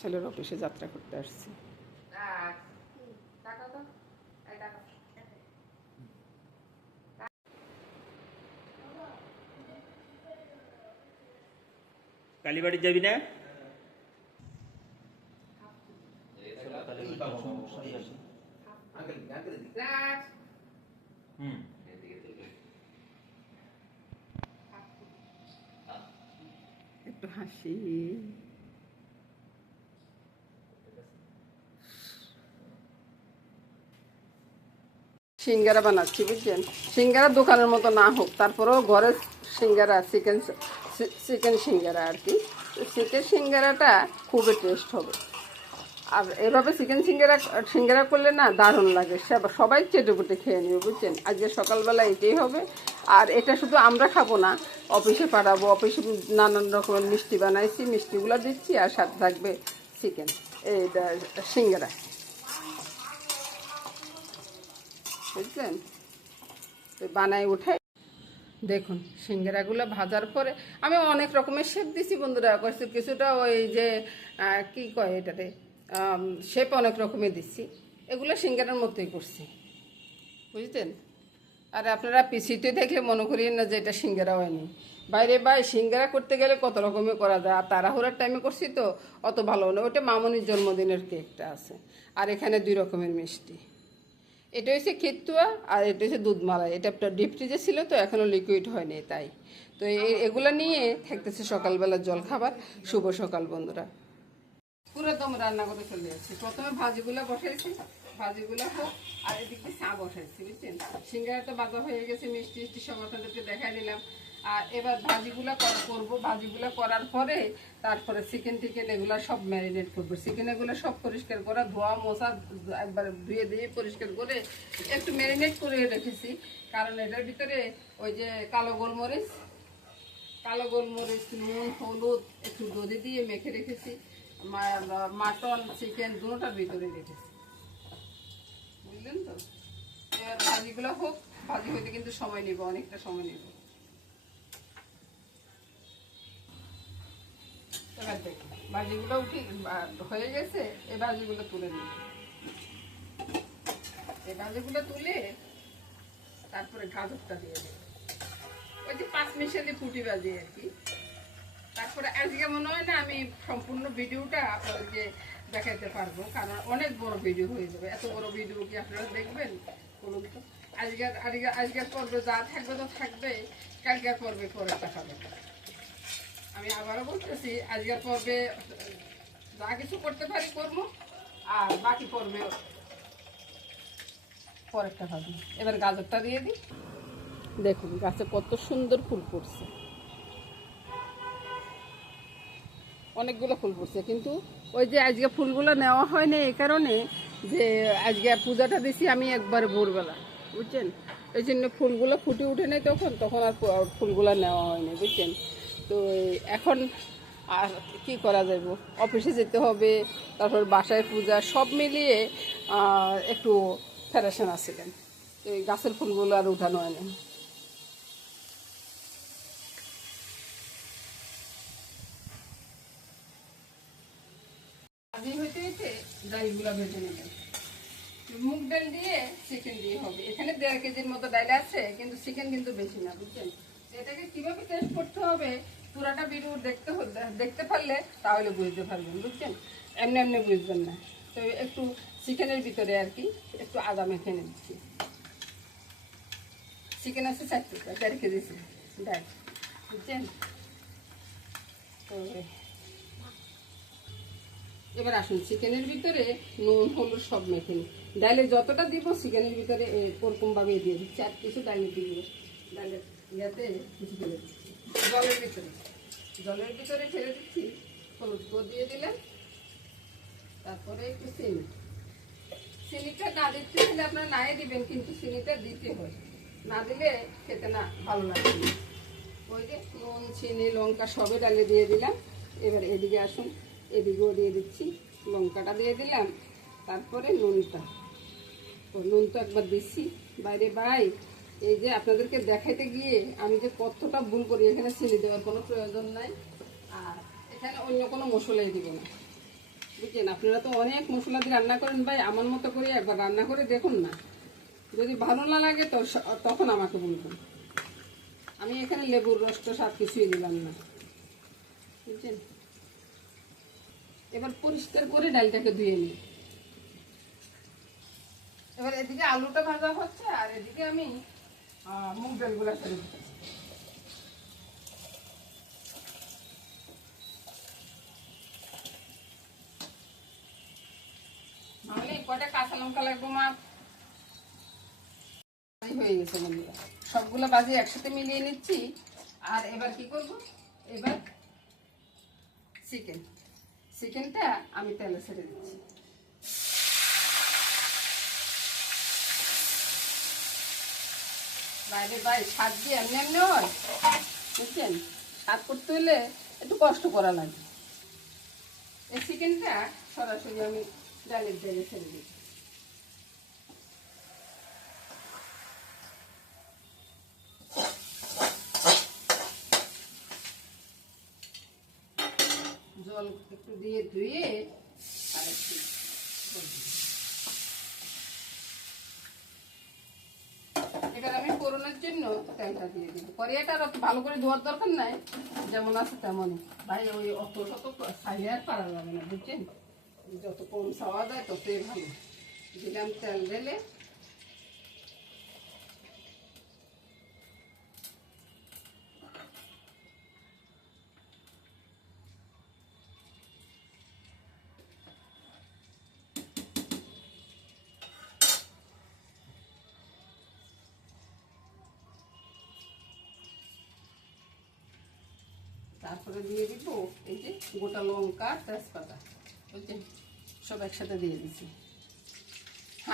ছেলের অফিসে যাত্রা করতে আসছি। কালীবাড়ি যাবি না? একটু হাসি। সিঙ্গারা বানাচ্ছি, বুঝছেন? সিঙ্গারা দোকানের মতো না হোক, তারপরেও ঘরে সিঙ্গারা, চিকেন সিঙ্গারা আর কি। চিকেন সিঙ্গারাটা খুবই টেস্ট হবে। আর এভাবে চিকেন সিঙ্গারা করলে না দারুণ লাগে, সবাই চেটেপুটে খেয়ে নেবে, বুঝছেন? আজকে সকালবেলা এটাই হবে। আর এটা শুধু আমরা খাবো না, অফিসে পাঠাবো। অফিসে নানান রকমের মিষ্টি বানাইছি, মিষ্টিগুলো দিচ্ছি, আর সাথে থাকবে চিকেন এই সিঙ্গারা, বুঝলেন? বানাই উঠাই। দেখুন সিঙ্গারাগুলো ভাজার পরে আমি অনেক রকমের শেপ দিছি বন্ধুরা। কিছুটা ওই যে কি কয় এটাতে শেপ অনেক রকমের দিচ্ছি। এগুলো সিঙ্গারার মতোই করছি, বুঝলেন? আর আপনারা পিসিতে দেখলে মনে করিয়েন না যে এটা সিঙ্গারা হয়নি। বাইরে সিঙ্গারা করতে গেলে কত রকমের করা যায়, আর তাড়াহুড়ার টাইমে করছি তো অত ভালো না। ওটা মামনির জন্মদিনের কেকটা আছে, আর এখানে 2 রকমের মিষ্টি। এটা হচ্ছে ক্ষীরতুয়া, আর এটা হচ্ছে দুধমালাই। এটা ডিপ ফ্রিজে ছিল তো এখনও লিকুইড হয়নি, তাই তো এগুলো নিয়ে থাকতেছে সকালবেলার জল খাবার। শুভ সকাল বন্ধুরা। পুরো দম রান্না করে চলে যাচ্ছি। প্রথমে ভাজিগুলো বসাইছি, ভাজিগুলো হোক, আর এদিকে চা বসাইছি, বুঝছেন? সিঙ্গারাটা বাজা হয়ে গেছে, মিষ্টি মিষ্টি সব আপনাদেরকে দেখাই দিলাম। আর এবার ভাজিগুলো করবো। ভাজিগুলো করার পরে তারপরে চিকেন এগুলো সব ম্যারিনেট করবো। চিকেন এগুলো সব পরিষ্কার করা, ধোয়া মোছা, একবার ধুয়ে দিয়ে পরিষ্কার করে একটু ম্যারিনেট করে রেখেছি। কারণ এটার ভিতরে ওই যে কালো গোলমরিচ, নুন, হলুদ, একটু দধি দিয়ে মেখে রেখেছি। মাটন চিকেন দুটোটার ভিতরে রেখেছি, বুঝলেন তো? এবার ভাজিগুলো হোক, ভাজি হইতে কিন্তু সময় নেব, অনেকটা সময় নেব। এবার দেখুন ভাজিগুলো হয়ে গেছে। এই ভাজিগুলো তুলে নিব। এই ভাজিগুলো তুলে তারপরে গাজরটা দিয়ে দেব, ওই যে 5 মিশালি ফুটি ভাজি আর কি। তারপরে আজকে মনে হয় না আমি সম্পূর্ণ ভিডিওটা আপনাদেরকে দেখাতে পারবো, কারণ অনেক বড় ভিডিও হয়ে যাবে। এত বড় ভিডিও কি আপনারা দেখবেন? বলুন তো। আজকের পর্বে যা থাকবে তো থাকবে, কালকের পর্বে পরে দেখাবে। আমি আবারও বলতেছি, আজকের পর্বে যা কিছু করতে পারি করবো, আর বাকি পর্বে পরেরটা পাবো। এবার গাজরটা দিয়ে দিই। দেখুন গাছে কত সুন্দর ফুল ফুটছে, অনেকগুলো ফুল ফুটছে। কিন্তু ওই যে আজকে ফুলগুলো নেওয়া হয়নি এই কারণে যে আজকে পূজাটা দিছি আমি একবারে ভোরবেলা, বুঝছেন? এই জন্য ফুলগুলো ফুটে উঠে নেই, তখন আর ফুলগুলো নেওয়া হয়নি, বুঝছেন? তো এখন আর কি করা যাবে, অফিসে যেতে হবে, তারপর বাসায় পূজা, সব মিলিয়ে একটু ফেরেশান আছিলেন। তো এই গাছের ফুলগুলো আর উঠানো হয়নি। ভাজি হইতে হইতে ডালগুলো ভেজে নেবেন। মুগ ডাল দিয়ে চিকেন দিয়ে হবে। এখানে 1.5 কেজির মতো ডাল আছে, কিন্তু চিকেন কিন্তু বেশি না, বুঝছেন? এটাকে কিভাবে টেস্ট করতে হবে পুরাটা ভিডিও দেখতে পারলে তাহলে বুঝতে পারবেন, বুঝছেন? এমনি এমনি বুঝবেন না। তো একটু চিকেনের ভিতরে আর কি একটু আদা মেখে নিচ্ছি। চিকেন আছে 4 টুকরা, 1.5 কেজি ডাল, বুঝছেন? তো এবার আসুন চিকেনের ভিতরে নুন হলুদ সব মেখে নিই। ডালে যতটা দিব চিকেনের ভিতরে ওরকমভাবে দিয়ে দিচ্ছি। আর কিছু ডালে দিব, ডালের ইয়াতে কিছু ফেলে দিচ্ছি জলের ভিতরে ছেড়ে দিচ্ছি। হলুদ দিয়ে দিলাম, তারপরে একটু চিনিটা না দিতে হলে আপনারা নাই দিবেন, কিন্তু চিনিটা দিতে হয়, না দিলে খেতে না ভালো লাগবে। ওই যে নুন চিনি লঙ্কা সবে ডালে দিয়ে দিলাম। এবার এদিকে আসুন, এদিকেও দিয়ে দিচ্ছি, লঙ্কাটা দিয়ে দিলাম, তারপরে নুনটা একবার দিচ্ছি। বাইরে এই যে আপনাদেরকে দেখাইতে গিয়ে আমি যে কতটা ভুল করি, এখানে চিনি দেওয়ার কোনো প্রয়োজন নাই, আর এখানে অন্য কোনো মশলাই দিব না। বুঝছেন, আপনারা তো অনেক মশলা দিয়ে রান্না করেন ভাই, আমার মতো করে একবার রান্না করে দেখুন না। যদি ভালো না লাগে তো তখন আমাকে বলবেন। আমি এখানে লেবুর রস তো সব কিছুই দিলাম না, বুঝছেন। এবার পরিষ্কার করে ডালটাকে ধুয়ে নিই। এবার এদিকে আলুটা ভাজা হচ্ছে আর এদিকে আমি মুগ ডালগুলো ছেড়ে দিচ্ছি। তাহলে কয়টা কাঁচা লঙ্কা লাগবো মা? হয়ে গেছে বন্ধুরা, সবগুলো বাজি একসাথে মিলিয়ে নিচ্ছি। আর এবার কি করব, এবার চিকেনটা আমি তেলে ছেড়ে দিচ্ছি। বাইরে ভাই স্বাদ দিয়ে এমনি এমনি হয়, বুঝছেন। স্বাদ করতে হলে একটু কষ্ট করা লাগে। এই চিকেনটা সরাসরি আমি ডালের তেলে ছেড়ে দিই। জল একটু দিয়ে ধুয়ে আর একটু এবার আমি ফোড়নের জন্য তেলটা দিয়ে দিব। কড়াইটা আর অত ভালো করে ধোয়ার দরকার নাই, যেমন আছে তেমনই। ভাই ওই অত শত সাইলে আর পারা যাবে না, বুঝছেন। যত কম খাওয়া যায় ততই ভালো। দিলাম তেল ঢেলে, তারপরে দিয়ে দিব এই যে গোটা লঙ্কা, তেজপাতা, বুঝছেন, সব একসাথে দিয়ে দিচ্ছি।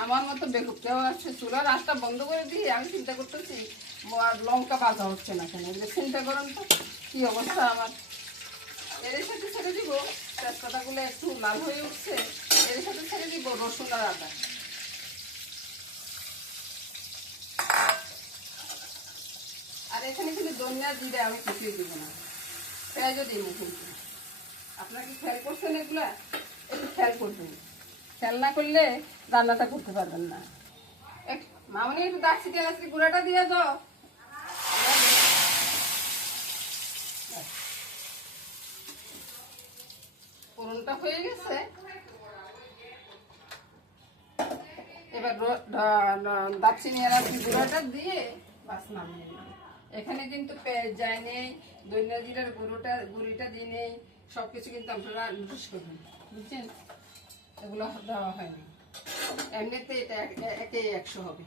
আমার মতো বেকুব কেউ আছে, চুলার আঁচটা বন্ধ করে দিয়ে আমি চিন্তা করতেছি লঙ্কা ভাজা হচ্ছে না কেন। চিন্তা করেন তো কি অবস্থা আমার। এর সাথে ছেড়ে দিব তেজপাতাগুলো একটু লাল হয়ে উঠছে, এর সাথে ছেড়ে দিব রসুন আর আদা। আর এখানে কিন্তু ধনিয়া জিরে আমি কিছুই দিব না, পেঁয়াজও দিই না কিন্তু। আপনারা কি খেয়াল করছেন এগুলা? একটু খেয়াল করবেন, খেয়াল না করলে রান্নাটা করতে পারবেন না। মামনি একটু দাচ্ছি তেলাচ্ছি গুঁড়াটা দিয়ে দাও। ফোড়নটা হয়ে গেছে, এবার দারচিনি এলাচি গুঁড়াটা দিয়ে বাস নামিয়ে নিলাম। এখানে কিন্তু পেঁয়াজ যায় নেই, ধনিয়া জিরার গুঁড়িটা দিয়ে নেই, সব কিছু কিন্তু আপনারা নোটিস করবেন, বুঝছেন। এগুলো দেওয়া হয়নি, এমনিতে এটা একে 100 হবে।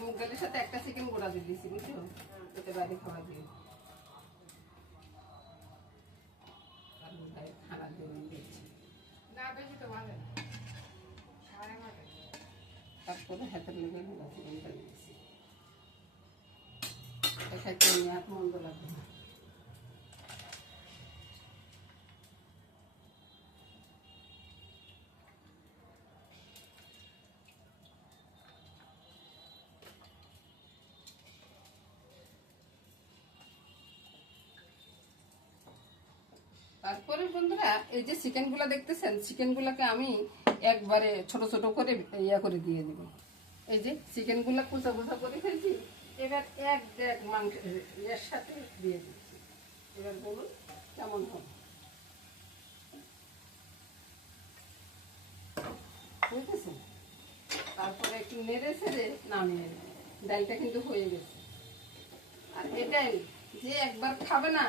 মুগ ডালের সাথে একটা চিকেন গোড়া দিয়ে দিচ্ছি, বুঝছো, এতে বাইরে খাওয়া দিয়ে খানা দিয়ে দিচ্ছি। তারপরে হাতের লেগে গোড়া চিকেনটা দিচ্ছি। খাইতে নিয়ে আর মন্দ লাগবে না। তারপরে বন্ধুরা এই যে চিকেনগুলো দেখতেছেন, চিকেনগুলোকে আমি একবারে ছোট ছোট করে ইয়া করে দিয়ে দিব। এই যে চিকেনগুলো কুচা কুচা করে ফেলছি, এবার এক দেড় মাংস এর সাথে দিয়ে দিচ্ছি। এবার বলুন কেমন হবে, বুঝতেছেন? তারপরে একটু নেড়ে ছেড়ে নামিয়ে নেব। ডালটা কিন্তু হয়ে গেছে। আর এটাই যে একবার খাবে না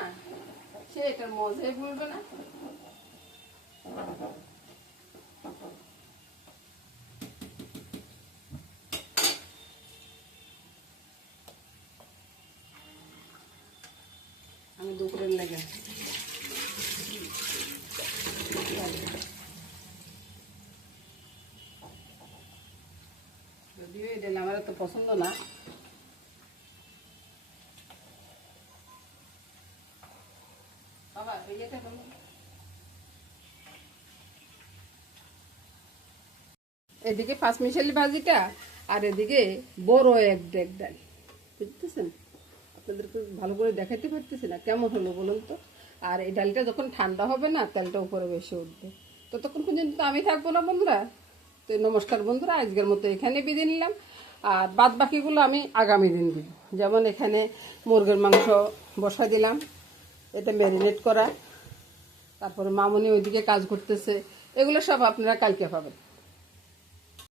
সে এটার মজাই ভুলবে না। আমি দুপুরের লেগে যদিও এই ডাল আমার এত পছন্দ না। বাবা এই এটা বলুন। এদিকে পাঁচমিশালি ভাজিটা আর এদিকে বড় এক ডেক ডাল, বুঝতেছেন? আপনাদেরকে ভালো করে দেখাইতে পারতেছি না, কেমন হলো বলুন তো। আর এই ডালটা যখন ঠান্ডা হবে না তেলটা উপরে বেশি উঠবে, ততক্ষণ পর্যন্ত আমি থাকবো না বন্ধুরা। তো নমস্কার বন্ধুরা, আজকের মতো এখানে বিদায় নিলাম। আর বাদ বাকিগুলো আমি আগামী দিন দিব। যেমন এখানে মুরগির মাংস বসা দিলাম, এটা ম্যারিনেট করা, তারপরে মামনি ওইদিকে কাজ করতেছে, এগুলো সব আপনারা কালকে পাবেন।